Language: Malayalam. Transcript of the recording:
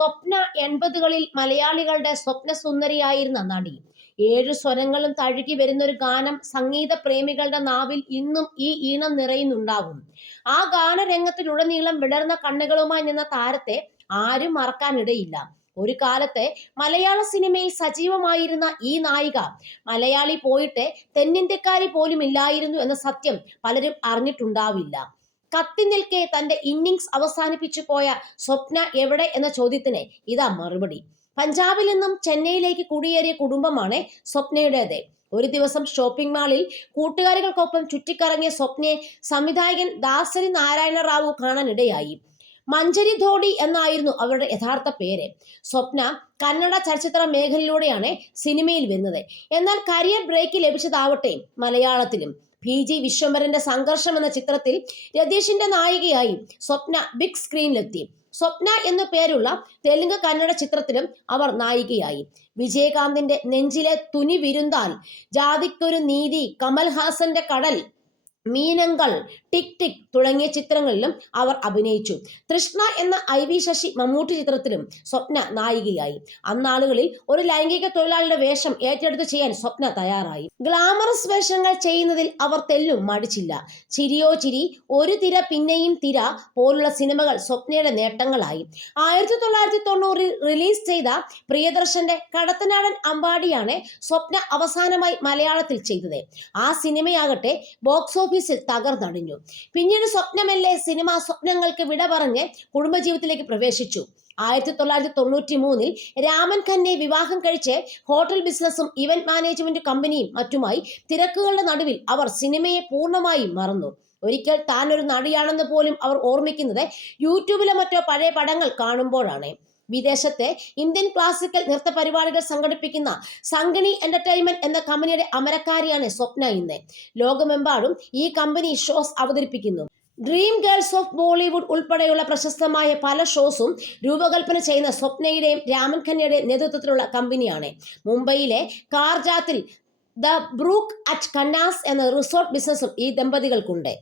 സ്വപ്ന എൺപതുകളിൽ മലയാളികളുടെ സ്വപ്ന സുന്ദരിയായിരുന്ന നടി. ഏഴ് സ്വരങ്ങളും തഴുകി വരുന്ന ഒരു ഗാനം സംഗീത പ്രേമികളുടെ നാവിൽ ഇന്നും ഈ ഈണം നിറയുന്നുണ്ടാവും. ആ ഗാനരംഗത്തിലുടനീളം വിടർന്ന കണ്ണുകളുമായി നിന്ന താരത്തെ ആരും മറക്കാനിടയില്ല. ഒരു കാലത്തെ മലയാള സിനിമയിൽ സജീവമായിരുന്ന ഈ നായിക മലയാളി പോയിട്ട് തെന്നിന്ത്യക്കാരി പോലും ഇല്ലായിരുന്നു എന്ന സത്യം പലരും അറിഞ്ഞിട്ടുണ്ടാവില്ല. കത്തി നിൽക്കെ തന്റെ ഇന്നിങ്സ് അവസാനിപ്പിച്ചു പോയ സ്വപ്ന എവിടെ എന്ന ചോദ്യത്തിന് ഇതാ മറുപടി. പഞ്ചാബിൽ നിന്നും ചെന്നൈയിലേക്ക് കുടിയേറിയ കുടുംബമാണ് സ്വപ്നയുടേത്. ഒരു ദിവസം ഷോപ്പിംഗ് മാളിൽ കൂട്ടുകാരികൾക്കൊപ്പം ചുറ്റിക്കറങ്ങിയ സ്വപ്നയെ സംവിധായകൻ ദാസരി നാരായണ റാവു കാണാനിടയായി. മഞ്ചരി ധോടി എന്നായിരുന്നു അവരുടെ യഥാർത്ഥ പേര്. സ്വപ്ന കന്നഡ ചലച്ചിത്ര മേഖലയിലൂടെയാണ് സിനിമയിൽ വരുന്നത്. എന്നാൽ കരിയർ ബ്രേക്ക് ലഭിച്ചതാവട്ടെ മലയാളത്തിലും. പി. ജി. വിശ്വംഭരന്റെ സംഘർഷം എന്ന ചിത്രത്തിൽ രതീഷിന്റെ നായികയായി സ്വപ്ന ബിഗ് സ്ക്രീനിലെത്തി സ്വപ്ന എന്നു പേരുള്ള തെലുങ്ക് കന്നഡ ചിത്രത്തിലും അവർ നായികയായി. വിജയകാന്തിന്റെ നെഞ്ചിലെ തുനി വിരുന്താൽ ജാതിക്കൊരു നീതി കമൽഹാസന്റെ കടൽ. മീനങ്കൾ ടിക് ടിക് തുടങ്ങിയ ചിത്രങ്ങളിലും അവർ അഭിനയിച്ചു. തൃഷ്ണ എന്ന ഐ വി ശശി മമ്മൂട്ടി ചിത്രത്തിലും സ്വപ്ന നായികയായി. അന്നാളുകളിൽ ഒരു ലൈംഗിക തൊഴിലാളിയുടെ വേഷം ഏറ്റെടുത്ത് ചെയ്യാൻ സ്വപ്ന തയ്യാറായി. ഗ്ലാമറസ് വേഷങ്ങൾ ചെയ്യുന്നതിൽ അവർ തെല്ലും മടിച്ചില്ല. ചിരിയോ ചിരി ഒരു തിര പിന്നെയും തിര പോലുള്ള സിനിമകൾ സ്വപ്നയുടെ നേട്ടങ്ങളായി. ആയിരത്തി തൊള്ളായിരത്തി തൊണ്ണൂറിൽ റിലീസ് ചെയ്ത പ്രിയദർശന്റെ കടത്തനാടൻ അമ്പാടിയാണ് സ്വപ്ന അവസാനമായി മലയാളത്തിൽ ചെയ്തത്. ആ സിനിമയാകട്ടെ ബോക്സ് ഓഫീസിൽ തകർന്നടിഞ്ഞു. പിന്നീട് സ്വപ്നമല്ലേ സിനിമ സ്വപ്നങ്ങൾക്ക് വിട പറഞ്ഞ് കുടുംബജീവിതത്തിലേക്ക് പ്രവേശിച്ചു. ആയിരത്തി തൊള്ളായിരത്തി തൊണ്ണൂറ്റി മൂന്നിൽ രാമൻ ഖന്നെ വിവാഹം കഴിച്ച് ഹോട്ടൽ ബിസിനസ്സും ഇവന്റ് മാനേജ്മെന്റ് കമ്പനിയും മറ്റുമായി തിരക്കുകളുടെ നടുവിൽ അവർ സിനിമയെ പൂർണമായും മറന്നു. ഒരിക്കൽ താൻ ഒരു നടിയാണെന്ന് പോലും അവർ ഓർമ്മിക്കുന്നത് യൂട്യൂബിലെ മറ്റോ പഴയ പടങ്ങൾ കാണുമ്പോഴാണ്. വിദേശത്തെ ഇന്ത്യൻ ക്ലാസിക്കൽ നൃത്ത പരിപാടികൾ സംഘടിപ്പിക്കുന്ന സംഗണി എന്റർടൈൻമെന്റ് എന്ന കമ്പനിയുടെ അമരക്കാരിയാണ് സ്വപ്ന ഇന്ന്. ലോകമെമ്പാടും ഈ കമ്പനി ഷോസ് അവതരിപ്പിക്കുന്നു. ഡ്രീം ഗേൾസ് ഓഫ് ബോളിവുഡ് ഉൾപ്പെടെയുള്ള പ്രശസ്തമായ പല ഷോസും രൂപകൽപ്പന ചെയ്യുന്ന സ്വപ്നയുടെയും രാമൻ ഖന്നയുടെയും നേതൃത്വത്തിലുള്ള കമ്പനിയാണ്. മുംബൈയിലെ കാർജാത്തിൽ ദ ബ്രൂക്ക് അറ്റ് കന്നാസ് എന്ന റിസോർട്ട് ബിസിനസ്സും ഈ ദമ്പതികൾക്കുണ്ട്.